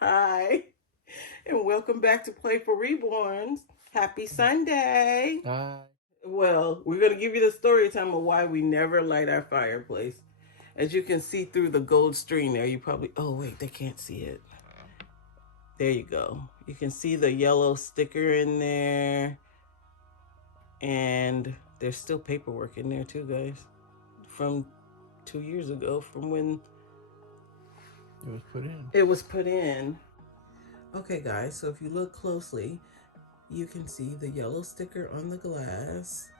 Hi, and welcome back to Play for Reborns. Happy Sunday. Hi. Well, we're going to give you the story time of why we never light our fireplace. As you can see through the gold string there, you probably, oh, wait, they can't see it. There you go. You can see the yellow sticker in there, and there's still paperwork in there, too, guys, from 2 years ago, from when It was put in. it was put in. Okay, guys, so if you look closely, you can see the yellow sticker on the glass.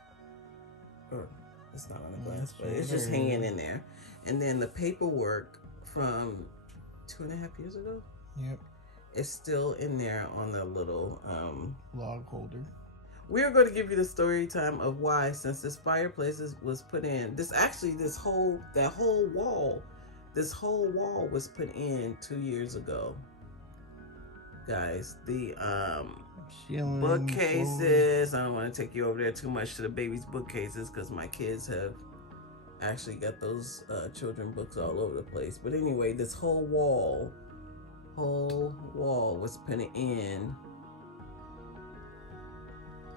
Or it's not on the glass, but it's just hanging in there. And then the paperwork from 2.5 years ago. Yep. It's still in there on the little log holder. We're going to give you the story time of why, since this fireplace was put in. This whole wall was put in 2 years ago. Guys, the bookcases. I don't want to take you over there too much to the baby's bookcases because my kids have actually got those children books all over the place. But anyway, this whole wall was put in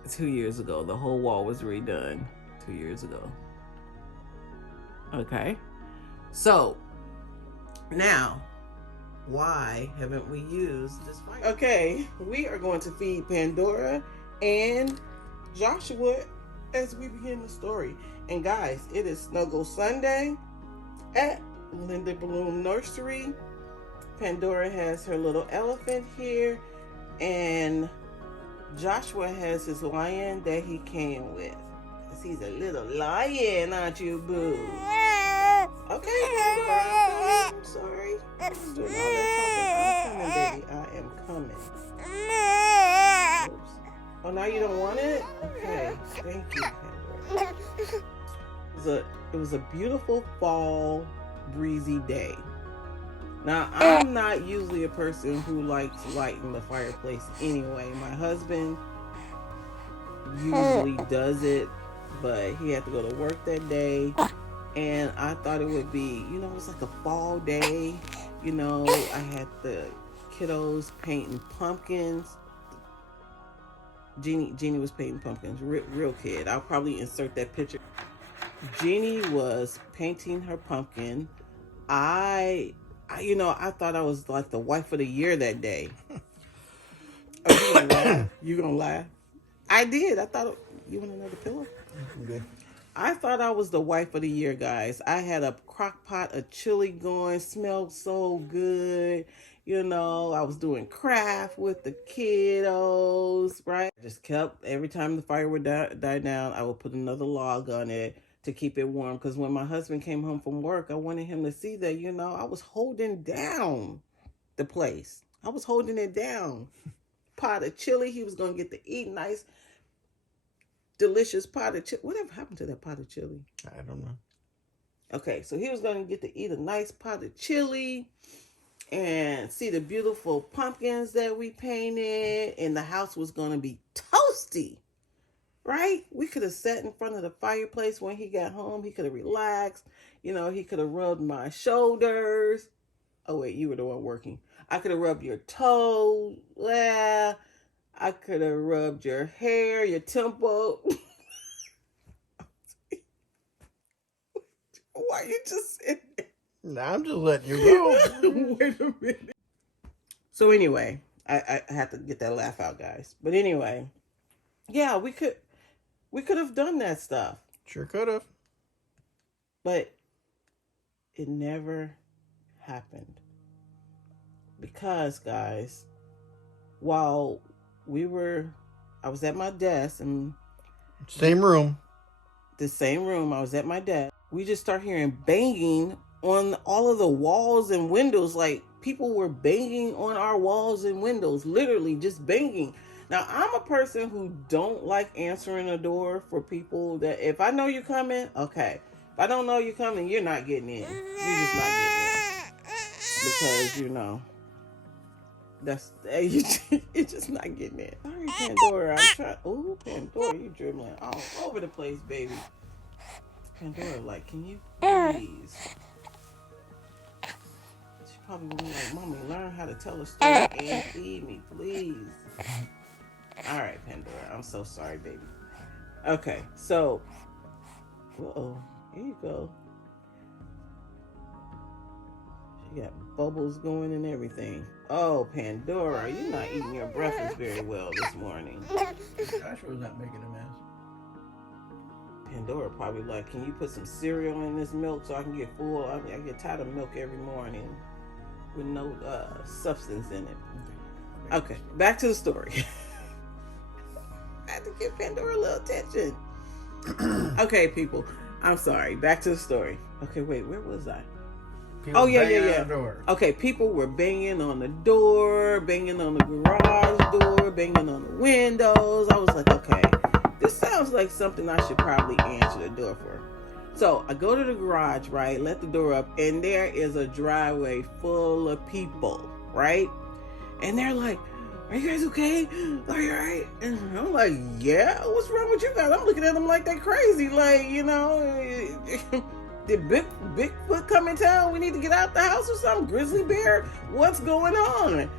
2 years ago. The whole wall was redone 2 years ago. Okay, so now, why haven't we used this fire? Okay, we are going to feed Pandora and Joshua as we begin the story. And guys, it is Snuggle Sunday at Linda Bloom Nursery. Pandora has her little elephant here, and Joshua has his lion that he came with. Cause he's a little lion, aren't you, boo? Okay, Pandora, I'm sorry. I'm doing all that talking. I'm coming, baby. I am coming. Oops. Oh, now you don't want it? Okay, thank you, Pandora. It was a beautiful fall, breezy day. Now, I'm not usually a person who likes lighting the fireplace anyway. My husband usually does it, but he had to go to work that day. And I thought it would be, it's like a fall day. I had the kiddos painting pumpkins. Jeannie was painting pumpkins, real kid. I'll probably insert that picture. Jeannie was painting her pumpkin. I thought I was like the wife of the year that day. Oh, you gonna laugh? You gonna laugh? I did. I thought, you want another pillow? Okay. I thought I was the wife of the year, guys. I had a crock pot of chili going, smelled so good. I was doing craft with the kiddos, right? I just kept, every time the fire would die down, I would put another log on it to keep it warm. Because when my husband came home from work, I wanted him to see that, I was holding down the place. I was holding it down. Pot of chili, he was going to get to eat nice delicious pot of chili. Whatever happened to that pot of chili? I don't know. Okay, so he was going to get to eat a nice pot of chili and see the beautiful pumpkins that we painted, and the house was going to be toasty, right? We could have sat in front of the fireplace when he got home. He could have relaxed. He could have rubbed my shoulders. Oh, wait, you were the one working. I could have rubbed your toes. Well, I could have rubbed your hair, your temple. Why you just sitting there? Nah, I'm just letting you go. Wait a minute. So anyway, I had to get that laugh out, guys. But anyway, yeah, we could have done that stuff. Sure could have. But it never happened. Because, guys, while I was at my desk and same room. The same room, I was at my desk. We just start hearing banging on all of the walls and windows. Like people were banging on our walls and windows, literally just banging. Now, I'm a person who don't like answering a door for people that if I know you're coming, okay. If I don't know you're coming, you're not getting in. You're just not getting in. Because, you're just not getting in. Sorry, Pandora. I'm trying. Oh, Pandora, you dribbling all over the place, baby. Pandora, like, can you please? She probably will be like, Mommy, learn how to tell a story and feed me, please. All right, Pandora. I'm so sorry, baby. Okay, so, here you go. She got bubbles going and everything. Oh, Pandora, you're not eating your breakfast very well this morning. Joshua's not making a mess. Pandora probably like, can you put some cereal in this milk so I can get full? I get tired of milk every morning with no substance in it. Okay, back to the story. I had to give Pandora a little attention. Okay, people, I'm sorry. Back to the story. Okay, wait, where was I? People Yeah. Door. Okay, people were banging on the door, banging on the garage door, banging on the windows. I was like, okay, this sounds like something I should probably answer the door for. So I go to the garage, right? Let the door up, and there is a driveway full of people, right? And they're like, are you guys okay? Are you alright? And I'm like, yeah, what's wrong with you guys? I'm looking at them like they're crazy. Like, you know, did Bigfoot come in town? We need to get out the house or something? Grizzly bear? What's going on?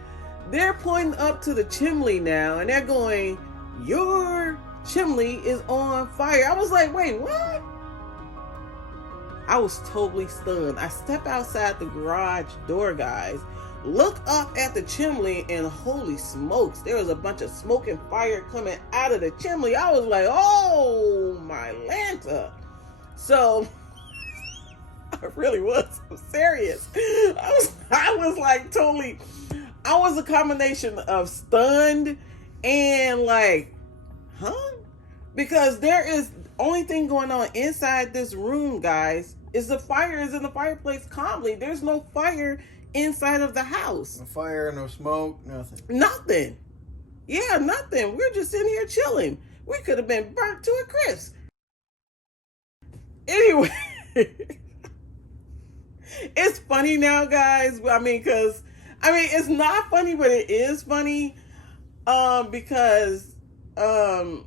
They're pointing up to the chimney now, and they're going, your chimney is on fire. I was like, wait, what? I was totally stunned. I step outside the garage door, guys, look up at the chimney, and holy smokes, there was a bunch of smoke and fire coming out of the chimney. I was like, oh my Lanta. So I really was. I'm serious. I was like totally, I was a combination of stunned and like, huh? Because there is only thing going on inside this room, guys, is the fire is in the fireplace calmly. There's no fire inside of the house. No fire, no smoke, nothing. Nothing. Yeah, nothing. We're just in here chilling. We could have been burnt to a crisp. Anyway, it's funny now, guys. I mean, it's not funny, but it is funny. Because I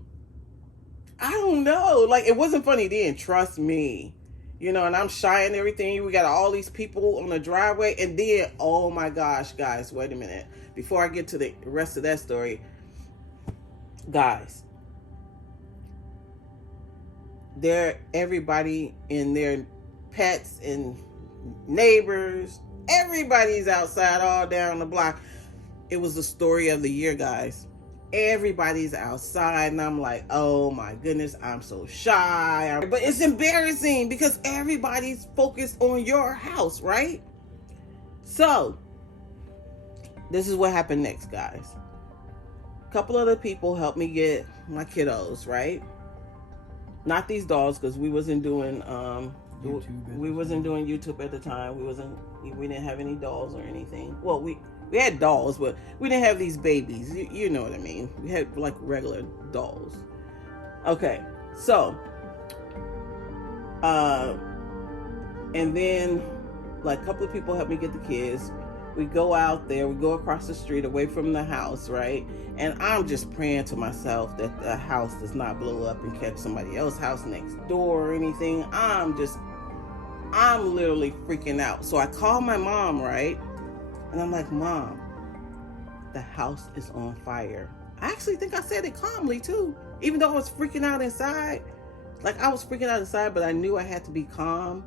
don't know. Like, it wasn't funny then, trust me. You know, and I'm shy and everything. We got all these people on the driveway. And then, oh my gosh, guys, wait a minute. Before I get to the rest of that story, guys, everybody and their pets and neighbors, everybody's outside all down the block. It was the story of the year, guys. Everybody's outside, and I'm like, oh my goodness, I'm so shy. But it's embarrassing because everybody's focused on your house, right? So this is what happened next, guys. A couple other people helped me get my kiddos, right? Not these dolls, because we wasn't doing YouTube at the time. We didn't have any dolls or anything. Well, we had dolls, but we didn't have these babies. You know what I mean. We had like regular dolls. Okay, so and then like a couple of people helped me get the kids. We go out there, we go across the street away from the house, right? And I'm just praying to myself that the house does not blow up and catch somebody else's house next door or anything. I'm literally freaking out. So I call my mom, right? And I'm like, Mom, the house is on fire. I actually think I said it calmly too, even though I was freaking out inside. Like, I was freaking out inside, but I knew I had to be calm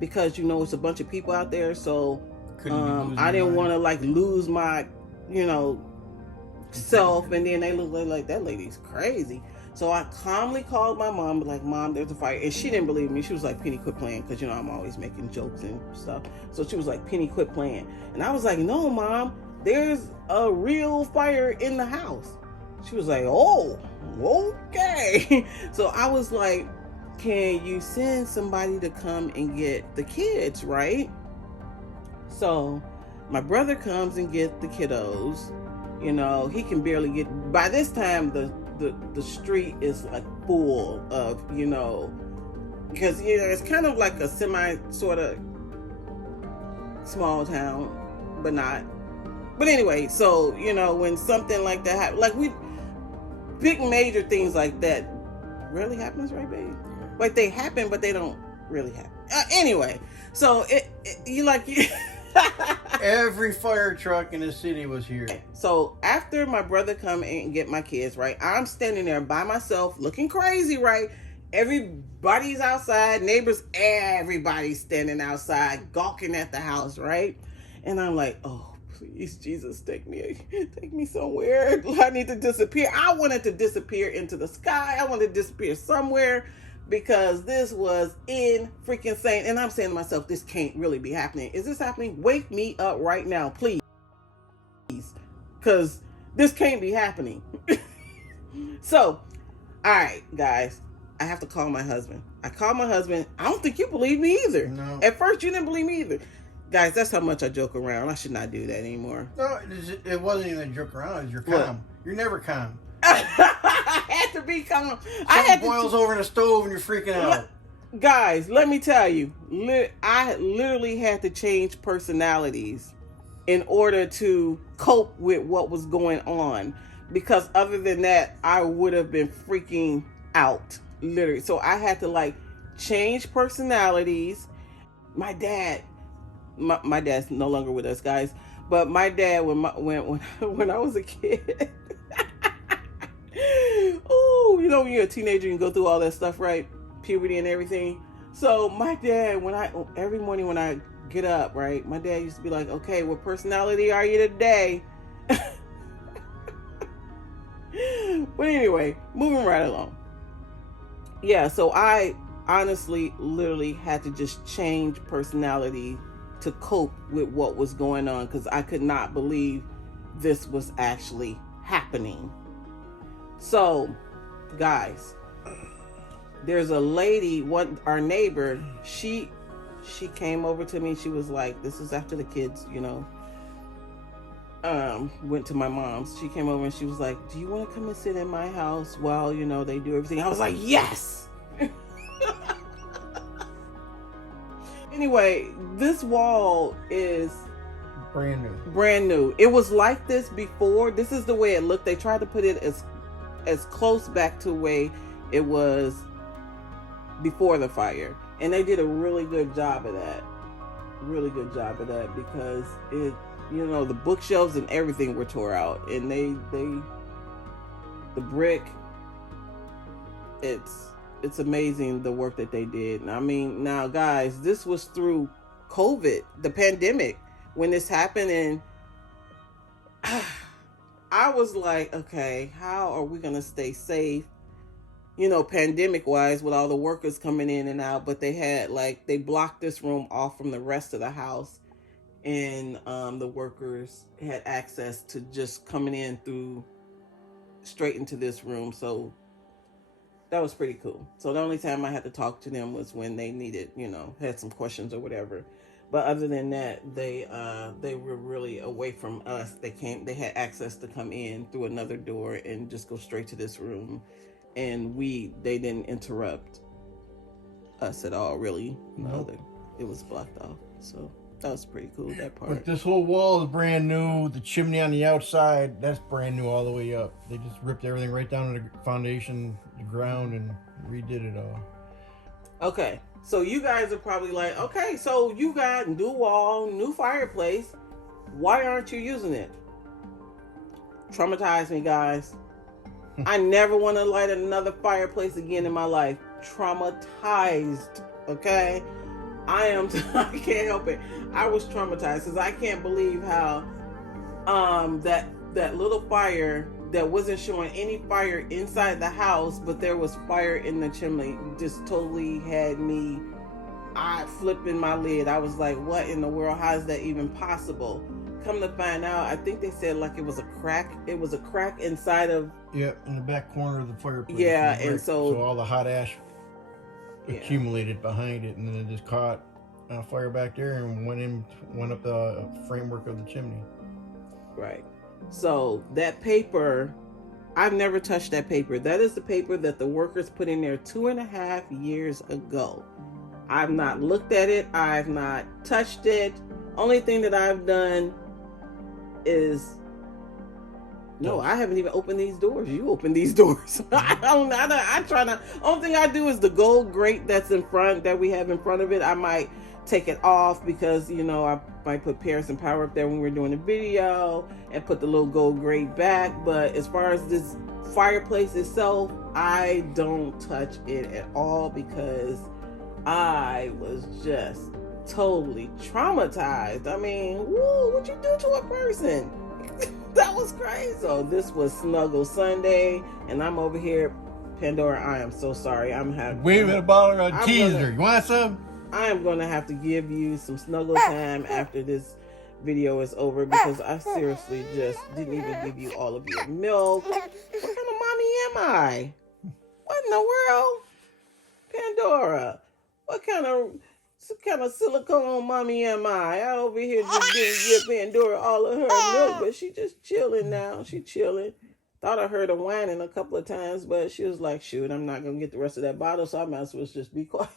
because, you know, it's a bunch of people out there. So I didn't want to like lose my, you know, self. And then they look like that lady's crazy. So I calmly called my mom, like, Mom, there's a fire. And she didn't believe me. She was like, Penny, quit playing. Because, you know, I'm always making jokes and stuff. So she was like, Penny, quit playing. And I was like, no, Mom, there's a real fire in the house. She was like, oh, okay. So I was like, can you send somebody to come and get the kids, right? So my brother comes and get the kiddos. You know, he can barely get, by this time, the street is like full of, you know, because, you know, it's kind of like a semi sort of small town, but not. But anyway, so, you know, when something like that happens, like big major things like that rarely happens, right, babe? Like, they happen, but they don't really happen. Anyway, so you Every fire truck in the city was here. So after my brother come and get my kids, right, I'm standing there by myself looking crazy, right? Everybody's outside, neighbors, everybody's standing outside gawking at the house, right? And I'm like, oh, please, Jesus, take me somewhere. I need to disappear. I wanted to disappear into the sky. I wanted to disappear somewhere because this was in freaking insane. And I'm saying to myself, this can't really be happening. Is this happening? Wake me up right now, please. Because this can't be happening. So, all right, guys, I have to call my husband. I called my husband. I don't think you believe me either. No. At first, you didn't believe me either. Guys, that's how much I joke around. I should not do that anymore. No, it wasn't even a joke around. You're calm. What? You're never calm. I had to be calm. Something boils over in the stove and you're freaking out. Guys, let me tell you, I literally had to change personalities in order to cope with what was going on. Because other than that, I would have been freaking out. Literally. So I had to change personalities. My dad's no longer with us, guys. But my dad, when I was a kid, oh, when you're a teenager, you can go through all that stuff, right? Puberty and everything. So my dad, every morning when I get up, right, my dad used to be like, okay, what personality are you today? But anyway, moving right along. Yeah, so I honestly, literally had to just change personality to cope with what was going on because I could not believe this was actually happening. So, guys, there's a lady, our neighbor, she came over to me. She was like, this is after the kids, went to my mom's. She came over and she was like, do you want to come and sit in my house while, they do everything? I was like, yes! Anyway, this wall is brand new. It was like this before. This is the way it looked. They tried to put it as close back to the way it was before the fire. And they did a really good job of that. Because it, the bookshelves and everything were tore out. And the brick, it's amazing the work that they did. I mean, now guys, this was through COVID, the pandemic, when this happened, and I was like, okay, how are we gonna stay safe, pandemic wise, with all the workers coming in and out? But they blocked this room off from the rest of the house, and the workers had access to just coming in straight into this room. So that was pretty cool. So the only time I had to talk to them was when they needed, had some questions or whatever. But other than that, they were really away from us. They had access to come in through another door and just go straight to this room. And they didn't interrupt us at all, really. Nope. No, it was blocked off. So that was pretty cool, that part. But this whole wall is brand new. The chimney on the outside, that's brand new all the way up. They just ripped everything right down to the foundation, the ground, and redid it all. Okay, so you guys are probably like, okay, so you got new wall, new fireplace. Why aren't you using it? Traumatized me, guys. I never want to light another fireplace again in my life. Traumatized, okay? I can't help it. I was traumatized because I can't believe how that little fire that wasn't showing any fire inside the house, but there was fire in the chimney, just totally had me flipping my lid. I was like, what in the world? How is that even possible? Come to find out, I think they said it was a crack. It was a crack inside of... Yeah, in the back corner of the fireplace. Yeah, and so all the hot ash accumulated behind it, and then it just caught fire back there and went up the framework of the chimney. Right. So that paper, I've never touched that paper. That is the paper that the workers put in there 2.5 years ago. I've not looked at it. I've not touched it. Only thing that I've done is... No, I haven't even opened these doors. You open these doors. I try not. Only thing I do is the gold grate that's in front, that we have in front of it. I might take it off because, you know, I might put Paris and Power up there when we're doing the video and put the little gold grate back. But as far as this fireplace itself, I don't touch it at all because I was just totally traumatized. I mean, woo, what you do to a person? That was crazy. So this was Snuggle Sunday, and I'm over here. Pandora, I am so sorry. I'm having waving a bottle of teaser. You want some? I am going to have to give you some snuggle time after this video is over because I seriously just didn't even give you all of your milk. What kind of mommy am I? What in the world? Pandora, what kind of silicone mommy am I? I over here just didn't give Pandora all of her milk, but she just chilling now. She chilling. Thought I heard her whining a couple of times, but she was like, shoot, I'm not going to get the rest of that bottle, so I might as well just be quiet.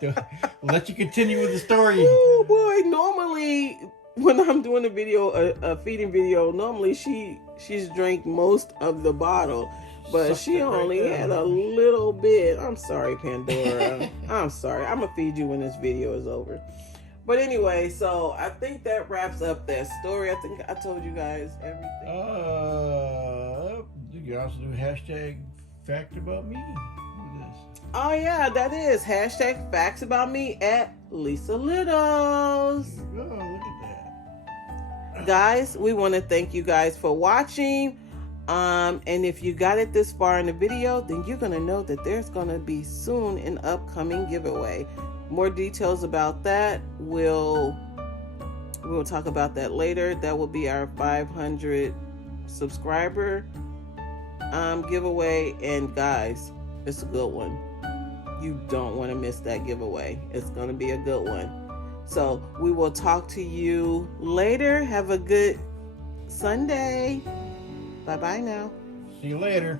We'll let you continue with the story. Oh boy! Normally, when I'm doing a feeding video, normally she's drank most of the bottle, but she only had a little bit. I'm sorry, Pandora. I'm sorry. I'm gonna feed you when this video is over. But anyway, so I think that wraps up that story. I think I told you guys everything. You can also do hashtag fact about me. Oh yeah, that is hashtag facts about me at Lisa Littles. Oh, look at that. Guys, we want to thank you guys for watching. And if you got it this far in the video, then you're going to know that there's going to be soon an upcoming giveaway. More details about that, we'll talk about that later. That will be our 500 subscriber giveaway. And guys, it's a good one. You don't want to miss that giveaway. It's going to be a good one. So we will talk to you later. Have a good Sunday. Bye-bye now. See you later.